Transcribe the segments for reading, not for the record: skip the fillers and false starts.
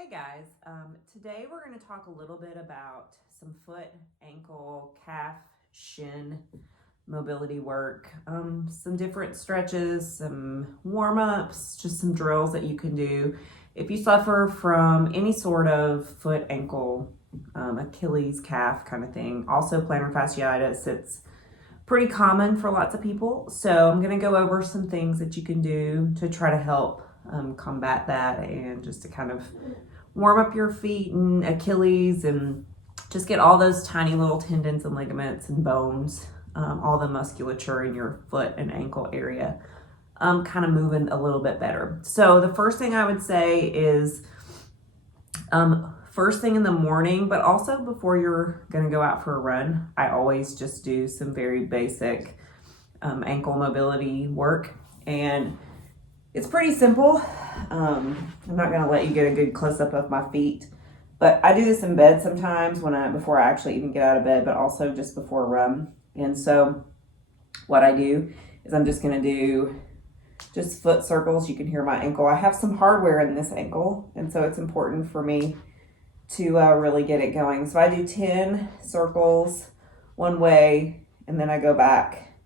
Hey guys, today we're going to talk a little bit about some foot, ankle, calf, shin mobility work, some different stretches, some warm-ups, just some drills that you can do if you suffer from any sort of foot, ankle, Achilles, calf kind of thing. Also plantar fasciitis, it's pretty common for lots of people. So I'm going to go over some things that you can do to try to help combat that and just to kind of warm up your feet and Achilles and just get all those tiny little tendons and ligaments and bones, all the musculature in your foot and ankle area kind of moving a little bit better. So the first thing I would say is first thing in the morning, but also before you're going to go out for a run, I always just do some very basic ankle mobility work. And it's pretty simple. I'm not going to let you get a good close-up of my feet, but I do this in bed sometimes before I actually even get out of bed, but also just before a run. And so what I do is I'm just going to do just foot circles. You can hear my ankle. I have some hardware in this ankle, and so it's important for me to really get it going. So I do 10 circles one way, and then I go back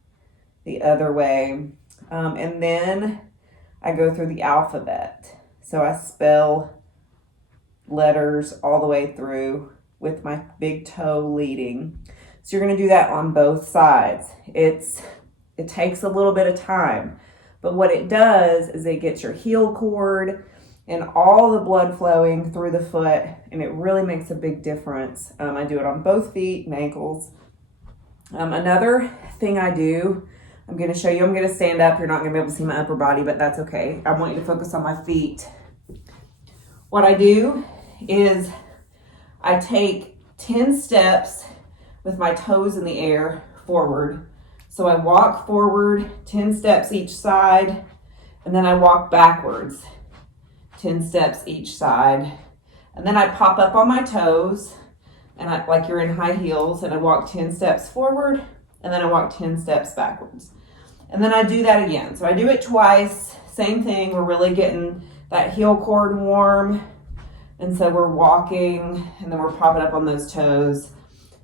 the other way. And then I go through the alphabet. So I spell letters all the way through with my big toe leading. So you're going to do that on both sides. It takes a little bit of time, but what it does is it gets your heel cord and all the blood flowing through the foot, and it really makes a big difference. I do it on both feet and ankles. Another thing I do, I'm going to show you. I'm going to stand up. You're not going to be able to see my upper body, but that's okay. I want you to focus on my feet. What I do is I take 10 steps with my toes in the air forward. So I walk forward 10 steps each side, and then I walk backwards 10 steps each side. And then I pop up on my toes, and like you're in high heels, and I walk 10 steps forward, and then I walk 10 steps backwards. And then I do that again. So I do it twice, same thing. We're really getting that heel cord warm. And so we're walking, and then we're popping up on those toes,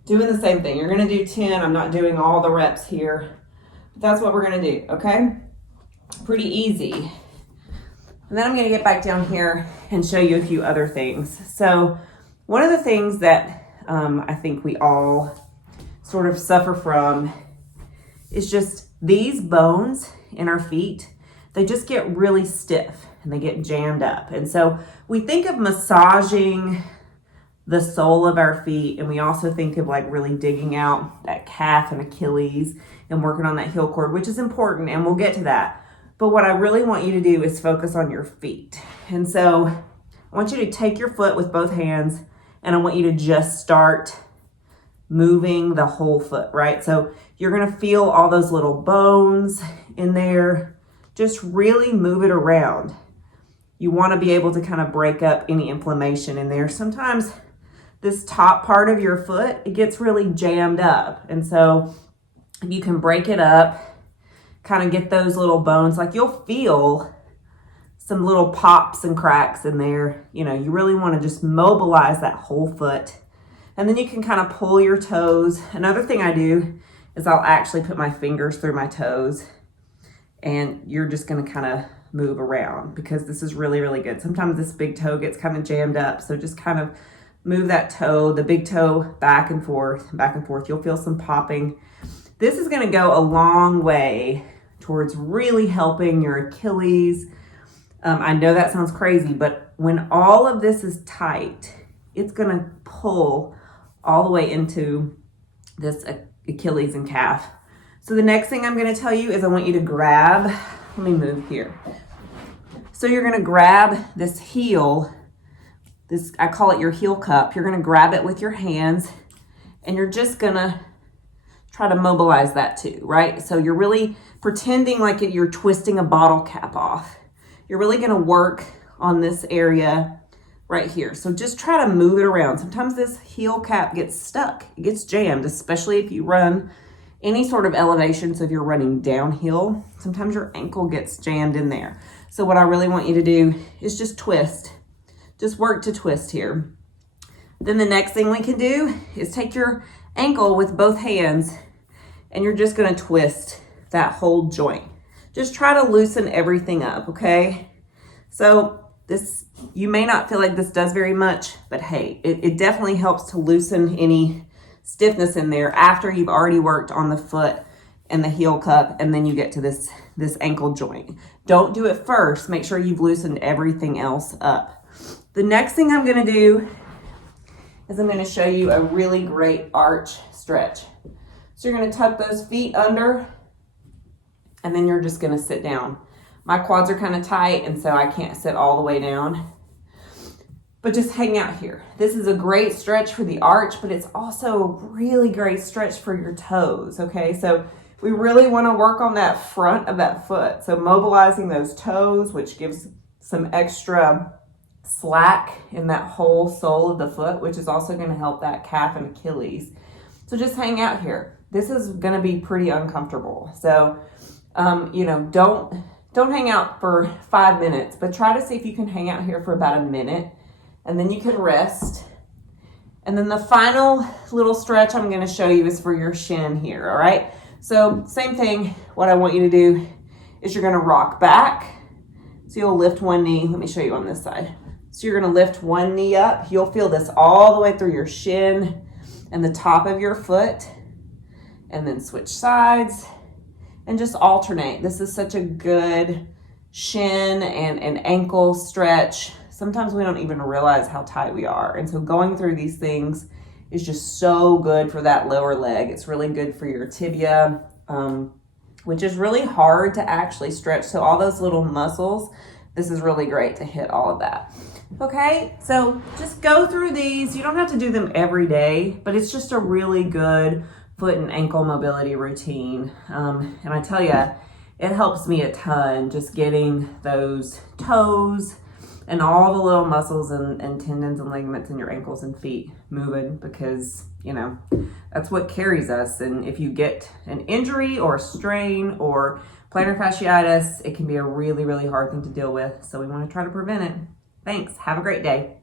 doing the same thing. You're gonna do 10. I'm not doing all the reps here, but that's what we're gonna do, okay? Pretty easy. And then I'm gonna get back down here and show you a few other things. So one of the things that I think we all sort of suffer from is just these bones in our feet. They just get really stiff and they get jammed up. And so we think of massaging the sole of our feet, and we also think of like really digging out that calf and Achilles and working on that heel cord, which is important, and we'll get to that. But what I really want you to do is focus on your feet. And so I want you to take your foot with both hands, and I want you to just start moving the whole foot, right? So you're gonna feel all those little bones in there. Just really move it around. You wanna be able to kind of break up any inflammation in there. Sometimes this top part of your foot, it gets really jammed up. And so if you can break it up, kind of get those little bones, like you'll feel some little pops and cracks in there. You know, you really wanna just mobilize that whole foot. And then you can kind of pull your toes. Another thing I do is I'll actually put my fingers through my toes, and you're just gonna kind of move around because this is really, really good. Sometimes this big toe gets kind of jammed up. So just kind of move that toe, the big toe back and forth, back and forth. You'll feel some popping. This is gonna go a long way towards really helping your Achilles. I know that sounds crazy, but when all of this is tight, it's gonna pull all the way into this Achilles and calf. So the next thing I'm gonna tell you is I want you to grab, let me move here. So you're gonna grab this heel, I call it your heel cup. You're gonna grab it with your hands, and you're just gonna try to mobilize that too, right? So you're really pretending like you're twisting a bottle cap off. You're really gonna work on this area right here. So just try to move it around. Sometimes this heel cap gets stuck. It gets jammed, especially if you run any sort of elevation. So if you're running downhill, sometimes your ankle gets jammed in there. So what I really want you to do is just twist just work to twist here. Then the next thing we can do is take your ankle with both hands and you're just gonna twist that whole joint. Just try to loosen everything up, okay? So this, you may not feel like this does very much, but hey, it definitely helps to loosen any stiffness in there after you've already worked on the foot and the heel cup, and then you get to this ankle joint. Don't do it first. Make sure you've loosened everything else up. The next thing I'm gonna do is I'm gonna show you a really great arch stretch. So you're gonna tuck those feet under, and then you're just gonna sit down. My quads are kind of tight, and so I can't sit all the way down. But just hang out here. This is a great stretch for the arch, but it's also a really great stretch for your toes, okay? So we really wanna work on that front of that foot. So mobilizing those toes, which gives some extra slack in that whole sole of the foot, which is also gonna help that calf and Achilles. So just hang out here. This is gonna be pretty uncomfortable. So, you know, don't hang out for 5 minutes, but try to see if you can hang out here for about a minute, and then you can rest. And then the final little stretch I'm gonna show you is for your shin here, all right? So same thing, what I want you to do is you're gonna rock back. So you'll lift one knee, let me show you on this side. So you're gonna lift one knee up. You'll feel this all the way through your shin and the top of your foot, and then switch sides and just alternate. This is such a good shin and ankle stretch. Sometimes we don't even realize how tight we are. And so going through these things is just so good for that lower leg. It's really good for your tibia, which is really hard to actually stretch. So all those little muscles, this is really great to hit all of that. Okay, so just go through these. You don't have to do them every day, but it's just a really good foot and ankle mobility routine. And I tell you, it helps me a ton just getting those toes and all the little muscles and tendons and ligaments in your ankles and feet moving, because, you know, that's what carries us. And if you get an injury or a strain or plantar fasciitis, it can be a really, really hard thing to deal with. So we want to try to prevent it. Thanks. Have a great day.